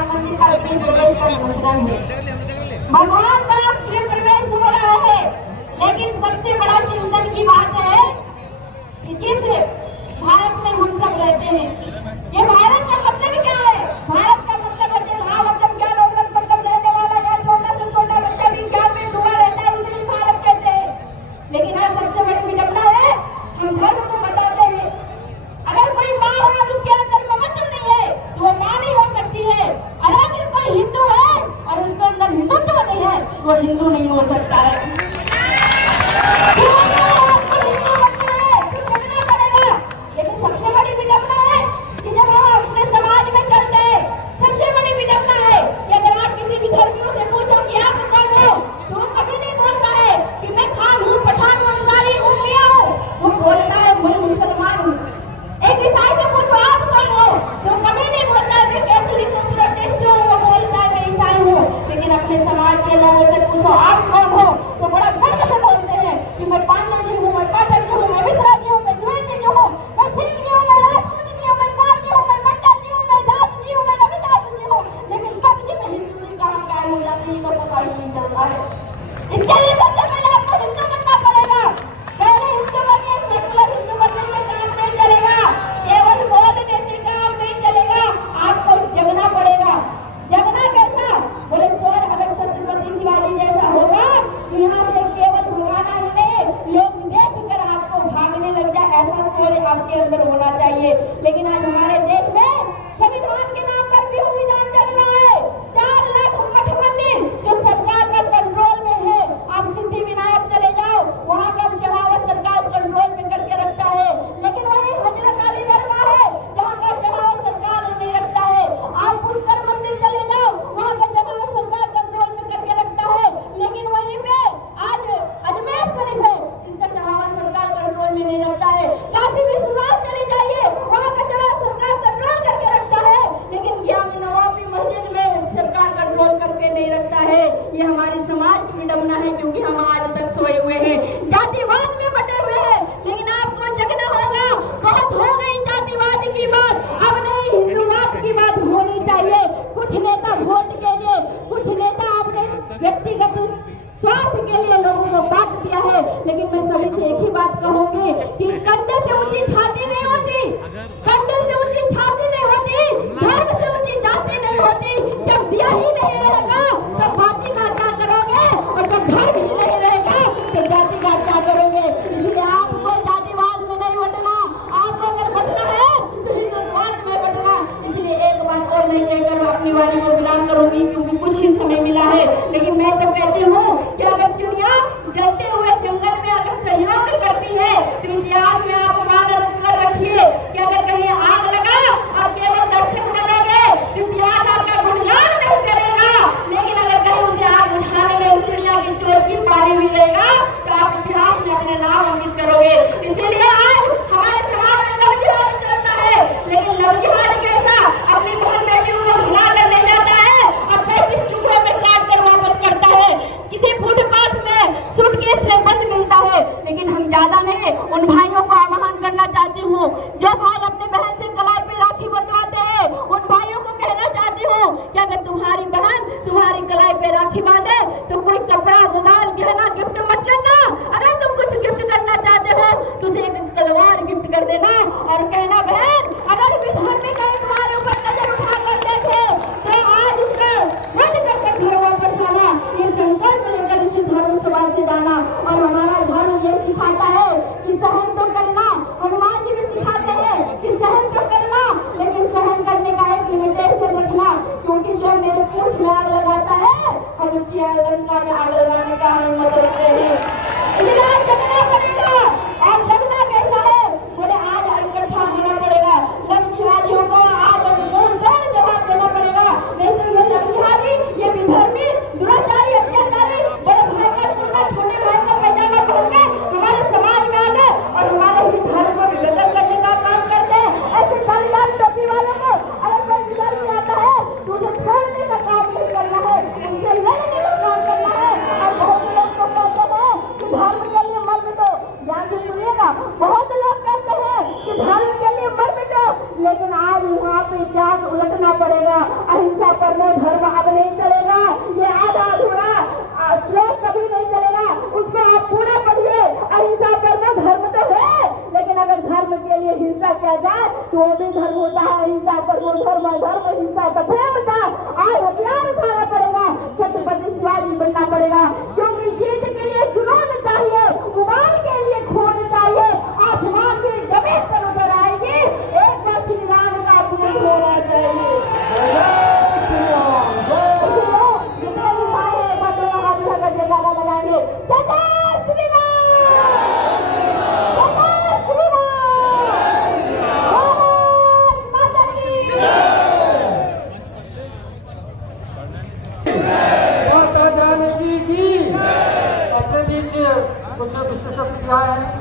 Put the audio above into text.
राम मंदिर का गृह प्रवेश का निमंत्रण है। भगवान का गृह प्रवेश हो रहा है, लेकिन सबसे बड़ा चिंतन की बात है कि जिस भारत में हम सब रहते हैं, ये भारत का मतलब क्या है? भारत का मतलब है जहाँ मतलब ज्ञान और मतलब रहने वाला, या छोटा से छोटा बच्चा भी ज्ञान में डूबा रहता है, उसे ही भारत कहते हैं। लेकिन आज सबसे बड़ी विडंबना है, हम धर्म को बताते हैं। अगर कोई माँ है और उसके अंदर ममत्व नहीं है तो वो माँ नहीं हो सकती है, और अगर कोई हिंदू है और उसके अंदर हिंदुत्व नहीं है वो हिंदू नहीं हो सकता है। लेकिन सबसे बड़ी विडंबना है कि जब हम अपने समाज में चलते हैं, सबसे बड़ी विडंबना है कि अगर आप किसी भी धर्मियों से पूछो कि आप कौन हो, तो वो कभी नहीं बोलता है कि मैं खान हूँ, पठान हूँ, अंसारी हूँ, मियां हूँ। वो बोलता है मैं मुसलमान हूँ। एक ईसाई से पूछो आप कौन हो, तो कभी नहीं बोलता है मैं कैथोलिक हूँ, प्रोटेस्टेंट हूँ, वो बोलता है मैं ईसाई हूँ। लेकिन अपने समाज के लोगों से पूछो आप कौन हो, तो बड़ा गर्व से बोलते हैं कि मैं पांडव जी हूँ, मैं पाठक जी हूँ, मैं मिश्रा जी हूँ, मैं द्विवेदी जी हूँ, मैं सिंह जी हूँ, मैं राजपूत जी हूँ, मैं साहब जी हूँ, मैं मंडल जी हूँ, मैं दास जी हूँ, मैं रविदास जी हूँ। लेकिन सब जी में हिंदू जी कहाँ कायम हो जाते हैं, तो पता ही नहीं चलता है। इसके लिए सबसे पहले आपको हिंदू बनना पड़ेगा। पहले हिंदू बनिए, सेकुलर हिंदू बनने से काम नहीं चलेगा, केवल बोलने से काम नहीं चलेगा, आपको जगना पड़ेगा। जगना कैसा? बोले स्वर अगर छत्रपति शिवाजी जैसा होगा तो यहाँ से केवल भगाना ही नहीं, लोग देख कर आपको भागने लग जाए, ऐसा स्वर आपके अंदर होना चाहिए। लेकिन आज हमारे देश में संविधान के नाम पर भी विधान चल रहा है। 4 लाख मठ मंदिर जो सरकार का कंट्रोल में है, आप सिद्धि विनायक चले जाओ, वहाँ का चढ़ावा सरकार कंट्रोल में करके रखता है। लेकिन वही हजरत अली दरगाह है जहाँ का चढ़ावा सरकार नहीं रखता है। आप पुष्कर मंदिर चले जाओ, वहाँ का चढ़ावा सरकार कंट्रोल में करके रखता है। लेकिन वहीं पे आज अजमेर शरीफ है जिसका चढ़ावा सरकार कंट्रोल में नहीं रखता है। काशी विश्वनाथ चले जाइए, वहाँ का चढ़ावा सरकार कंट्रोल करके रखता है, लेकिन जाम नवाबी मस्जिद में सरकार कंट्रोल करके नहीं रखता है। ये हमारी समाज की विडंबना है, क्योंकि हम आज तक सोए हुए हैं, जातिवाद में बटे हुए हैं। लेकिन आपको जगना होगा, बहुत हो गई जातिवाद की बात, अब नहीं हिंदूवाद की बात होनी चाहिए। कुछ नेता वोट के लिए, कुछ नेता अपने व्यक्तिगत स्वार्थ के लिए लोगों को बांट दिया है। लेकिन मैं सभी से एक ही बात कहूंगी कि कंधे से ऊंची छाती नहीं होती, कंधे से ऊंची छाती नहीं होती, धर्म से ऊंची जाति नहीं होती। जब दिया ही नहीं रहेगा तो जाति का क्या करोगे, और जब धर्म ही नहीं रहेगा तो जाति का क्या करोगे। इसलिए आपको जातिवाद में नहीं बटना, आपको अगर बटना है तो हिंदुत्ववाद में बटना। इसलिए एक बात और मैं कहकर अपनी वाणी को विराम करूंगी, क्योंकि कुछ ही समय मिला है। लेकिन मैं तो कहती हूँ कि अगर चिड़िया जलते हुए जंगल में अगर सहयोग करती है तो इतिहास में आप कर रखिए कि अगर कहीं आग लगा और केवल दर्शक बनेंगे तो इतिहास आपका गुणगान नहीं करेगा। लेकिन अगर कहीं उसे आग बुझाने में उस चिड़िया की चोट की पानी मिलेगा तो आप इतिहास में अपने नाम अंकित करोगे। इसीलिए आज हमारे समाज में लव जिहाद चलता है, लेकिन लव जिहाद कैसा? अपनी बहन बेटियों को भुला कर ले जाता है और 35 टुकड़ों में काट कर वापस करता है। किसी फुटपाथ में सूटकेस में बंद मिलता है। लेकिन हम ज्यादा नहीं, उन भाइयों को आह्वान करना चाहती हूँ जो भाई अपने बहन से कलाई पे राखी बंधवाते हैं, उन भाइयों को कहना चाहती हूँ कि अगर तुम्हारी बहन तुम्हारी कलाई पे राखी बांधे तो कोई कपड़ा, मोबाइल, गहना गिफ्ट मत करना। अगर तुम कुछ गिफ्ट करना चाहते हो तो उसे एक तलवार गिफ्ट कर देना और कहना बहन अगर भी धर्म कहीं तुम्हारे ऊपर नजर उठा कर देखे तो आज उसका वध कर घर वापस आना। ये संकल्प लेकर इसी धर्म सभा से जाना। और हमारा धर्म ये सिखाता है कि सहन तो करना, हनुमान जी भी सिखाते हैं कि सहन तो करना, लेकिन सहन करने का एक लिमिटेशन रखना, क्योंकि जो मेरे पूंछ में आग लगाता है हम उसकी लंका में आग लगाने का हिम्मत रखते हैं। इसलिए आज जगना पड़ेगा। और जगना कैसा है? बोले आज इकट्ठा होना पड़ेगा, लव जिहादियों को आज जवाब देना पड़ेगा। नहीं तो ये लव जिहादी, ये विधर्मी, दुराचारी, अत्याचारी बड़े भाई का कुर्ता, छोटे भाई का पैजामा पहन के हमारे समाज में आते और हमारे ही धर्म को विघटित करने का काम करते हैं। ऐसे जालीदार टोपी वालों को अगर कोई विचार में आता है तो उसे छोड़ने का काम नहीं करना है, उससे लड़ने का काम करना है। और बहुत लोग को कहते हैं कि धर्म के लिए मर मिटो। ध्यान से सुनिएगा, पड़ेगा। अहिंसा परमो धर्म अब नहीं चलेगा। ये आधा अधूरा श्लोक कभी नहीं चलेगा, उसको आप पूरा पढ़िए। अहिंसा परमो धर्म तो है, लेकिन अगर धर्म के लिए हिंसा किया जाए तो वो भी धर्म होता है। अहिंसा परमो धर्म, धर्म हिंसा तथा होता। आज हथियार उठाना पड़ेगा, छत्रपति शिवाजी बनना पड़ेगा, क्योंकि जीत के लिए जुनून चाहिए, उबाल के लिए खून चाहिए। आसमान से जमीन पर उतर आएगी, एक बार श्री राम का पूर्ण होना चाहिए। जितने भी भाई हैं, एक बार दोनों हाथ उठाकर जयकारा लगाएंगे, जय जय श्री राम, जय जय श्री राम, भारत माता की माता जानकी की। अपने बीच कुछ विशिष्ट अतिथि आए हैं।